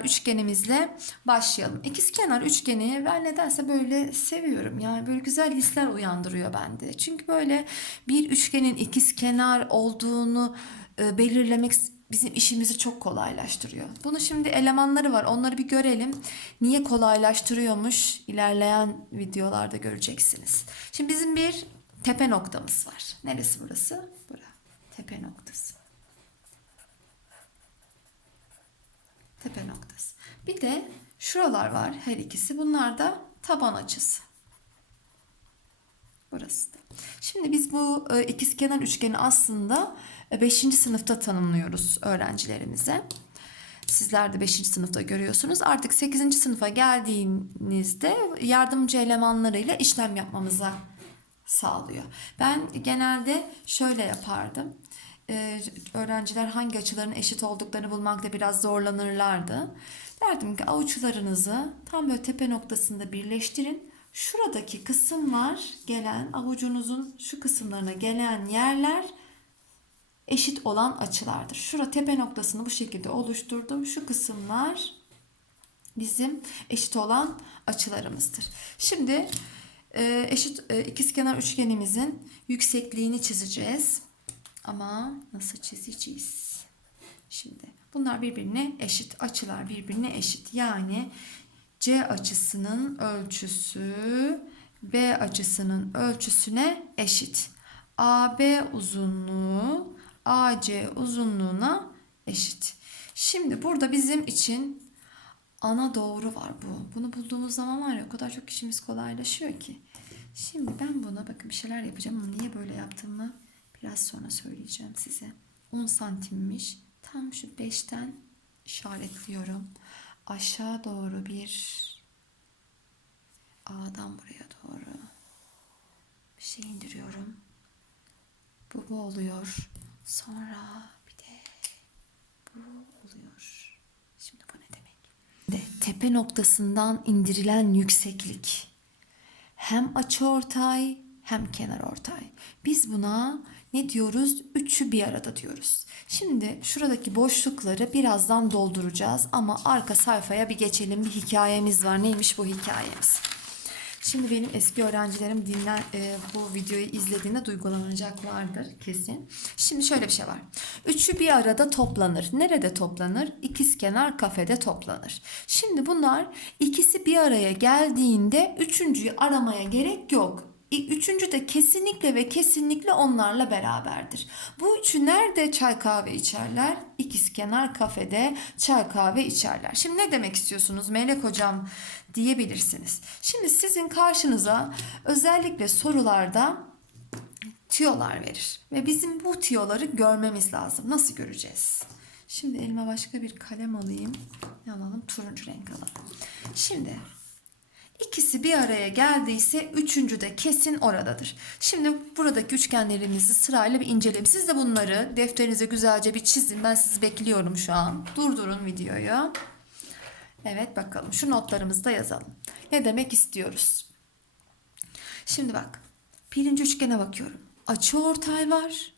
ikizkenar üçgenimizle başlayalım. İkizkenar üçgeni ben nedense böyle seviyorum. Yani böyle güzel hisler uyandırıyor bende. Çünkü böyle bir üçgenin ikizkenar olduğunu e, belirlemek bizim işimizi çok kolaylaştırıyor. Bunu şimdi elemanları var. Onları bir görelim. Niye kolaylaştırıyormuş? İlerleyen videolarda göreceksiniz. Şimdi bizim bir tepe noktamız var. Neresi burası? Bura. Tepe noktası. Tepe noktası. Bir de şuralar var her ikisi. Bunlar da taban açısı. Burası da. Şimdi biz bu e, ikizkenar üçgeni aslında 5. sınıfta tanımlıyoruz öğrencilerimize. Sizler de 5. sınıfta görüyorsunuz. Artık 8. sınıfa geldiğinizde yardımcı elemanlarıyla işlem yapmamıza sağlıyor. Ben genelde şöyle yapardım. Ee, öğrenciler hangi açıların eşit olduklarını bulmakta biraz zorlanırlardı. Derdim ki avuçlarınızı tam böyle tepe noktasında birleştirin. Şuradaki kısımlar gelen avucunuzun şu kısımlarına gelen yerler eşit olan açılardır. Şura tepe noktasını bu şekilde oluşturdum. Şu kısımlar bizim eşit olan açılarımızdır. Şimdi e, eşit e, ikizkenar üçgenimizin yüksekliğini çizeceğiz. Ama nasıl çizeceğiz? Şimdi bunlar birbirine eşit. Açılar birbirine eşit. Yani C açısının ölçüsü B açısının ölçüsüne eşit. AB uzunluğu AC uzunluğuna eşit. Şimdi burada bizim için ana doğru var bu. Bunu bulduğumuz zaman var ya o kadar çok işimiz kolaylaşıyor ki. Şimdi ben buna bakın bir şeyler yapacağım ama niye böyle yaptığımı biraz sonra söyleyeceğim size. 10 santimmiş. Tam şu 5'ten işaretliyorum. Aşağı doğru bir A'dan buraya doğru bir şey indiriyorum. Bu bu oluyor. Sonra bir de bu oluyor. Şimdi bu ne demek? De, tepe noktasından indirilen yükseklik. Hem açıortay hem kenarortay. Biz buna ne diyoruz? Üçü bir arada diyoruz. Şimdi şuradaki boşlukları birazdan dolduracağız ama arka sayfaya bir geçelim. Bir hikayemiz var. Neymiş bu hikayemiz? Şimdi benim eski öğrencilerim dinler e, bu videoyu izlediğinde duygulanacaklardır kesin. Şimdi şöyle bir şey var. Üçü bir arada toplanır. Nerede toplanır? İkizkenar kafede toplanır. Şimdi bunlar ikisi bir araya geldiğinde üçüncüyü aramaya gerek yok. Üçüncü de kesinlikle ve kesinlikle onlarla beraberdir. Bu üçü nerede çay kahve içerler? İkizkenar kafede çay kahve içerler. Şimdi ne demek istiyorsunuz Melek hocam diyebilirsiniz. Şimdi sizin karşınıza özellikle sorularda tiyolar verir. Ve bizim bu tiyoları görmemiz lazım. Nasıl göreceğiz? Şimdi elime başka bir kalem alayım. Ne alalım? Turuncu renk alalım. Şimdi İkisi bir araya geldiyse üçüncü de kesin oradadır. Şimdi buradaki üçgenlerimizi sırayla bir inceleyelim. Siz de bunları defterinize güzelce bir çizin. Ben sizi bekliyorum şu an. Durdurun videoyu. Evet bakalım şu notlarımızı da yazalım. Ne demek istiyoruz? Şimdi bak. Birinci üçgene bakıyorum. Açı ortay var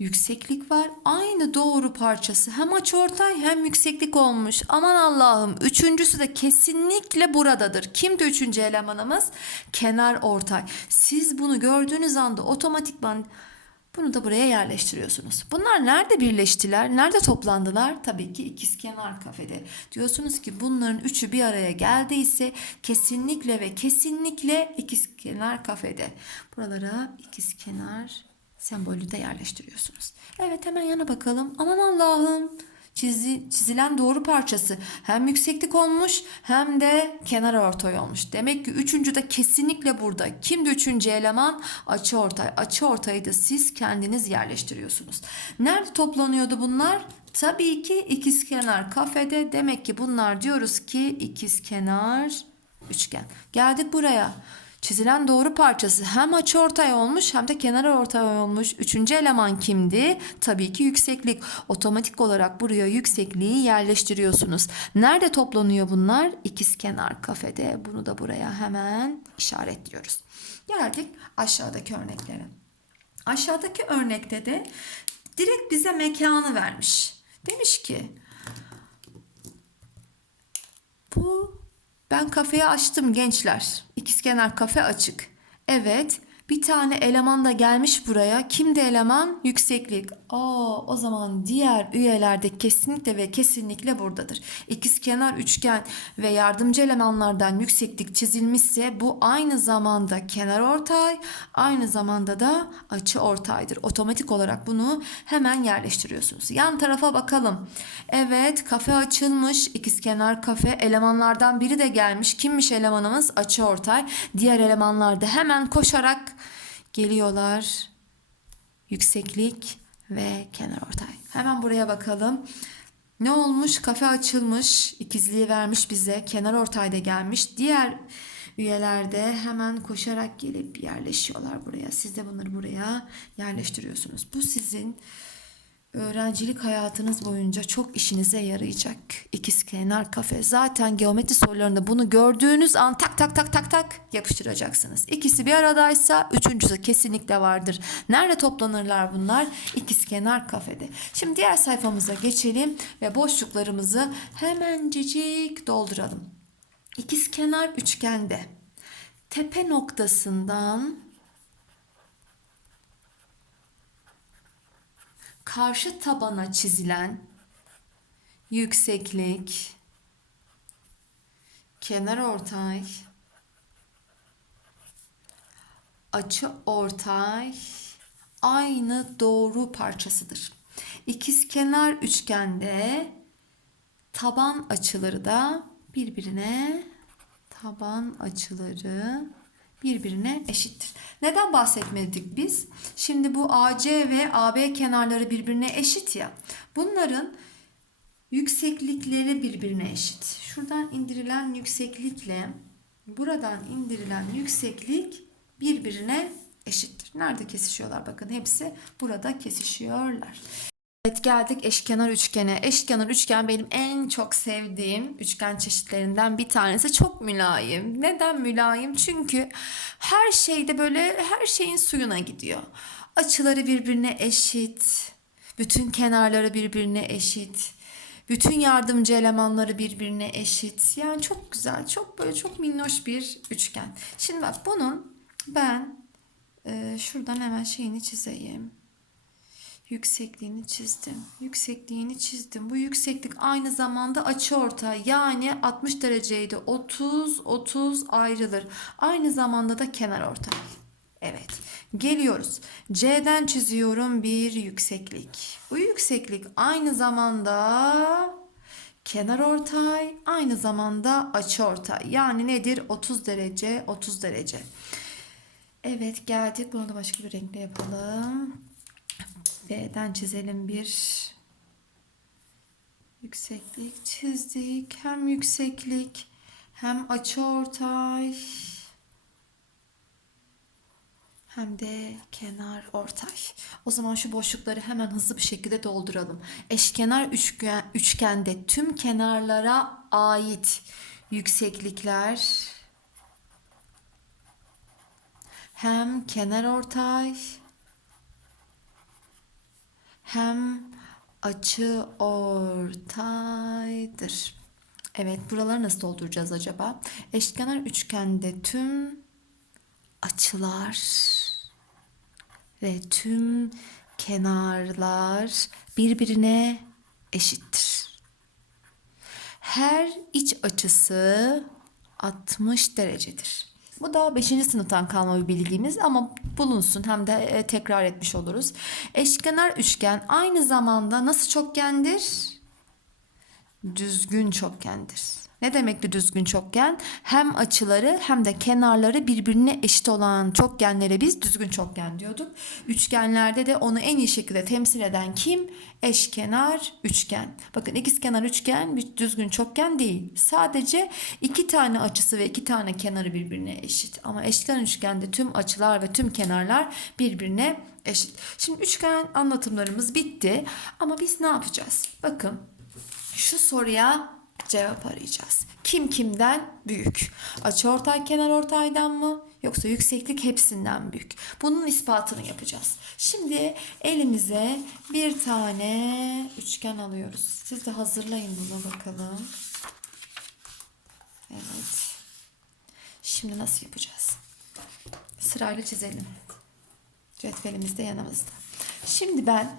yükseklik var. Aynı doğru parçası hem açıortay hem yükseklik olmuş. Aman Allah'ım üçüncüsü de kesinlikle buradadır. Kimdi üçüncü elemanımız? Kenar ortay. Siz bunu gördüğünüz anda otomatikman bunu da buraya yerleştiriyorsunuz. Bunlar nerede birleştiler? Nerede toplandılar? Tabii ki ikizkenar kafede. Diyorsunuz ki bunların üçü bir araya geldiyse kesinlikle ve kesinlikle ikizkenar kafede. Buralara ikizkenar sembolü de yerleştiriyorsunuz. Evet hemen yana bakalım. Aman Allah'ım çizi, çizilen doğru parçası hem yükseklik olmuş hem de kenar ortay olmuş. Demek ki üçüncü de kesinlikle burada. Kimdi üçüncü eleman? Açı ortay. Açı ortayı da siz kendiniz yerleştiriyorsunuz. Nerede toplanıyordu bunlar? Tabii ki ikizkenar kafede. Demek ki bunlar diyoruz ki ikizkenar üçgen. Geldik buraya. Çizilen doğru parçası hem açıortay olmuş hem de kenar ortay olmuş. Üçüncü eleman kimdi? Tabii ki yükseklik. Otomatik olarak buraya yüksekliği yerleştiriyorsunuz. Nerede toplanıyor bunlar? İkizkenar kafede. Bunu da buraya hemen işaretliyoruz. Geldik aşağıdaki örneklere. Aşağıdaki örnekte de direkt bize mekanı vermiş. Demiş ki Bu ben kafeyi açtım gençler. İkizkenar kafe açık. Evet. Bir tane eleman da gelmiş buraya. Kimdi eleman? Yükseklik. Aa, o zaman diğer üyeler de kesinlikle ve kesinlikle buradadır. İkizkenar üçgen ve yardımcı elemanlardan yükseklik çizilmişse bu aynı zamanda kenar ortay, aynı zamanda da açı ortaydır. Otomatik olarak bunu hemen yerleştiriyorsunuz. Yan tarafa bakalım. Evet, kafe açılmış. İkizkenar kafe elemanlardan biri de gelmiş. Kimmiş elemanımız? Açı ortay. Diğer elemanlar da hemen koşarak geliyorlar. Yükseklik ve kenar ortay. Hemen buraya bakalım. Ne olmuş? Kafe açılmış. İkizliği vermiş bize. Kenar ortayda gelmiş. Diğer üyeler de hemen koşarak gelip yerleşiyorlar buraya. Siz de bunları buraya yerleştiriyorsunuz. Bu sizin öğrencilik hayatınız boyunca çok işinize yarayacak. İkizkenar kafe. Zaten geometri sorularında bunu gördüğünüz an tak tak tak tak tak yapıştıracaksınız. İkisi bir aradaysa üçüncüsü kesinlikle vardır. Nerede toplanırlar bunlar? İkizkenar kafede. Şimdi diğer sayfamıza geçelim ve boşluklarımızı hemencecik dolduralım. İkizkenar üçgende tepe noktasından karşı tabana çizilen yükseklik, kenar ortay, açı ortay aynı doğru parçasıdır. İkizkenar üçgende taban açıları da birbirine taban açıları birbirine eşittir. Neden bahsetmedik biz? Şimdi bu AC ve AB kenarları birbirine eşit ya. Bunların yükseklikleri birbirine eşit. Şuradan indirilen yükseklikle buradan indirilen yükseklik birbirine eşittir. Nerede kesişiyorlar? Bakın hepsi burada kesişiyorlar. Evet geldik eşkenar üçgene. Eşkenar üçgen benim en çok sevdiğim üçgen çeşitlerinden bir tanesi. Çok mülayim. Neden mülayim? Çünkü her şeyde böyle her şeyin suyuna gidiyor. Açıları birbirine eşit. Bütün kenarları birbirine eşit. Bütün yardımcı elemanları birbirine eşit. Yani çok güzel, çok böyle çok minnoş bir üçgen. Şimdi bak bunun ben e, şuradan hemen şeyini çizeyim yüksekliğini çizdim. Yüksekliğini çizdim. Bu yükseklik aynı zamanda açıortay yani 60 dereceydi. 30 30 ayrılır. Aynı zamanda da kenar ortay. Evet. Geliyoruz. C'den çiziyorum bir yükseklik. Bu yükseklik aynı zamanda kenar ortay, aynı zamanda açı ortay. Yani nedir? 30 derece, 30 derece. Evet geldik. Bunu da başka bir renkle yapalım. B'den çizelim bir yükseklik çizdik. Hem yükseklik hem açıortay hem de kenar ortay. O zaman şu boşlukları hemen hızlı bir şekilde dolduralım. Eşkenar üçgen, üçgende tüm kenarlara ait yükseklikler hem kenar ortay hem açı ortaydır. Evet buraları nasıl dolduracağız acaba? Eşkenar üçgende tüm açılar ve tüm kenarlar birbirine eşittir. Her iç açısı 60 derecedir. Bu da 5. sınıftan kalma bir bilgimiz ama bulunsun hem de e, tekrar etmiş oluruz. Eşkenar üçgen aynı zamanda nasıl çokgendir? Düzgün çokgendir. Ne demekti düzgün çokgen? Hem açıları hem de kenarları birbirine eşit olan çokgenlere biz düzgün çokgen diyorduk. Üçgenlerde de onu en iyi şekilde temsil eden kim? Eşkenar üçgen. Bakın ikizkenar üçgen bir düzgün çokgen değil. Sadece iki tane açısı ve iki tane kenarı birbirine eşit. Ama eşkenar üçgende tüm açılar ve tüm kenarlar birbirine eşit. Şimdi üçgen anlatımlarımız bitti. Ama biz ne yapacağız? Bakın şu soruya cevap arayacağız. Kim kimden büyük? Açıortay kenar ortaydan mı yoksa yükseklik hepsinden büyük? Bunun ispatını yapacağız. Şimdi elimize bir tane üçgen alıyoruz. Siz de hazırlayın bunu bakalım. Evet. Şimdi nasıl yapacağız? Sırayla çizelim. Cetvelimiz de yanımızda. Şimdi ben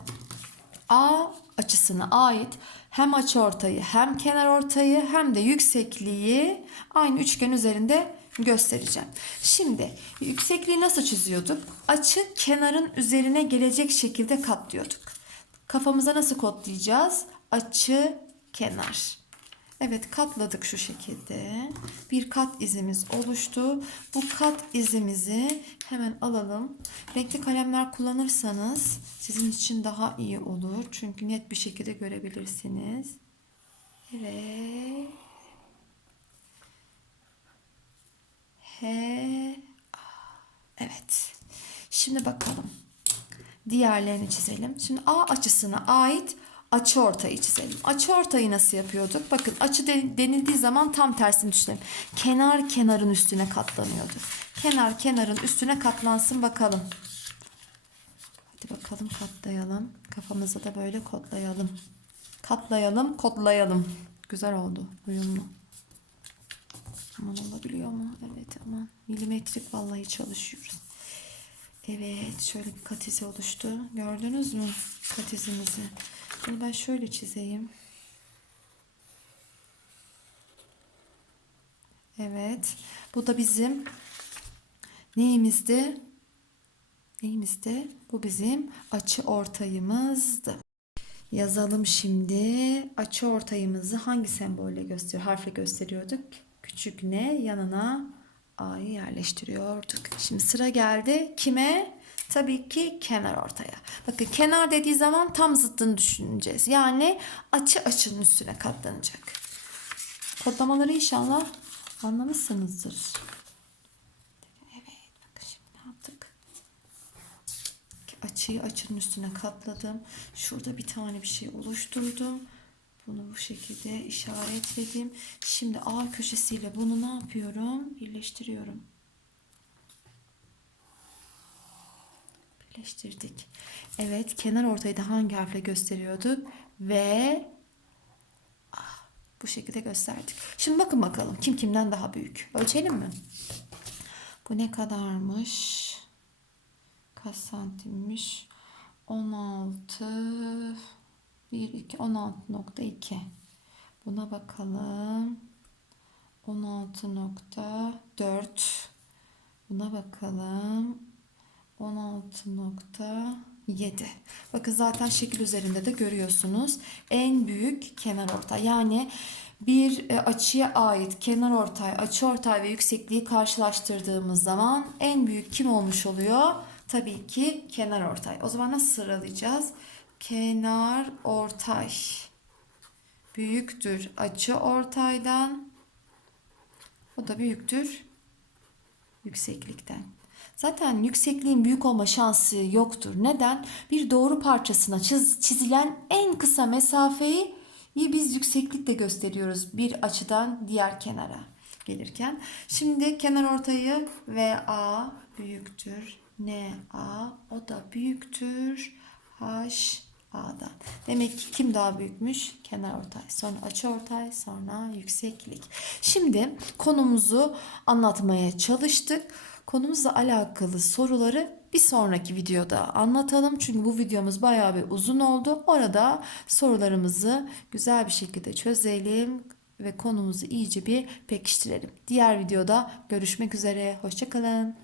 A açısına ait hem açıortayı hem kenarortayı hem de yüksekliği aynı üçgen üzerinde göstereceğim. Şimdi yüksekliği nasıl çiziyorduk? Açı kenarın üzerine gelecek şekilde katlıyorduk. Kafamıza nasıl kodlayacağız? Açı kenar. Evet katladık şu şekilde. Bir kat izimiz oluştu. Bu kat izimizi hemen alalım. Renkli kalemler kullanırsanız sizin için daha iyi olur. Çünkü net bir şekilde görebilirsiniz. Evet. He. Evet. Şimdi bakalım. Diğerlerini çizelim. Şimdi A açısına ait açı ortayı çizelim. Açı ortayı nasıl yapıyorduk? Bakın açı de- denildiği zaman tam tersini düşünelim. Kenar kenarın üstüne katlanıyordu. Kenar kenarın üstüne katlansın bakalım. Hadi bakalım katlayalım. Kafamıza da böyle kodlayalım. Katlayalım, kodlayalım. Güzel oldu. Uyumlu. Aman olabiliyor mu? Evet aman. Milimetrik vallahi çalışıyoruz. Evet şöyle bir kat izi oluştu. Gördünüz mü kat izimizi? Bunu ben şöyle çizeyim. Evet. Bu da bizim neyimizdi? Neyimizdi? Bu bizim açı ortayımızdı. Yazalım şimdi. Açı ortayımızı hangi sembolle gösteriyor? Harfle gösteriyorduk. Küçük ne yanına A'yı yerleştiriyorduk. Şimdi sıra geldi. Kime? Tabii ki kenar ortaya. Bakın kenar dediği zaman tam zıttını düşüneceğiz. Yani açı açının üstüne katlanacak. Kodlamaları inşallah anlamışsınızdır. Evet bakın şimdi ne yaptık? Açıyı açının üstüne katladım. Şurada bir tane bir şey oluşturdum. Bunu bu şekilde işaretledim. Şimdi A köşesiyle bunu ne yapıyorum? Birleştiriyorum. Birleştirdik. Evet kenar ortayı da hangi harfle gösteriyorduk? Ve ah, bu şekilde gösterdik. Şimdi bakın bakalım kim kimden daha büyük. Ölçelim mi? Bu ne kadarmış? Kaç santimmiş? 16 1 2 16.2 Buna bakalım. 16.4 Buna bakalım. 16.7 Bakın zaten şekil üzerinde de görüyorsunuz. En büyük kenar ortay. Yani bir e, açıya ait kenar ortay, açı ortay ve yüksekliği karşılaştırdığımız zaman en büyük kim olmuş oluyor? Tabii ki kenar ortay. O zaman nasıl sıralayacağız? Kenar ortay büyüktür açı ortaydan. O da büyüktür yükseklikten. Zaten yüksekliğin büyük olma şansı yoktur. Neden? Bir doğru parçasına çiz- çizilen en kısa mesafeyi biz yükseklikle gösteriyoruz bir açıdan diğer kenara gelirken. Şimdi kenar ortayı VA büyüktür NA o da büyüktür HA'dan. Demek ki kim daha büyükmüş? Kenar ortay. Sonra açı ortay, sonra yükseklik. Şimdi konumuzu anlatmaya çalıştık. Konumuzla alakalı soruları bir sonraki videoda anlatalım. Çünkü bu videomuz bayağı bir uzun oldu. Orada sorularımızı güzel bir şekilde çözelim ve konumuzu iyice bir pekiştirelim. Diğer videoda görüşmek üzere. Hoşçakalın.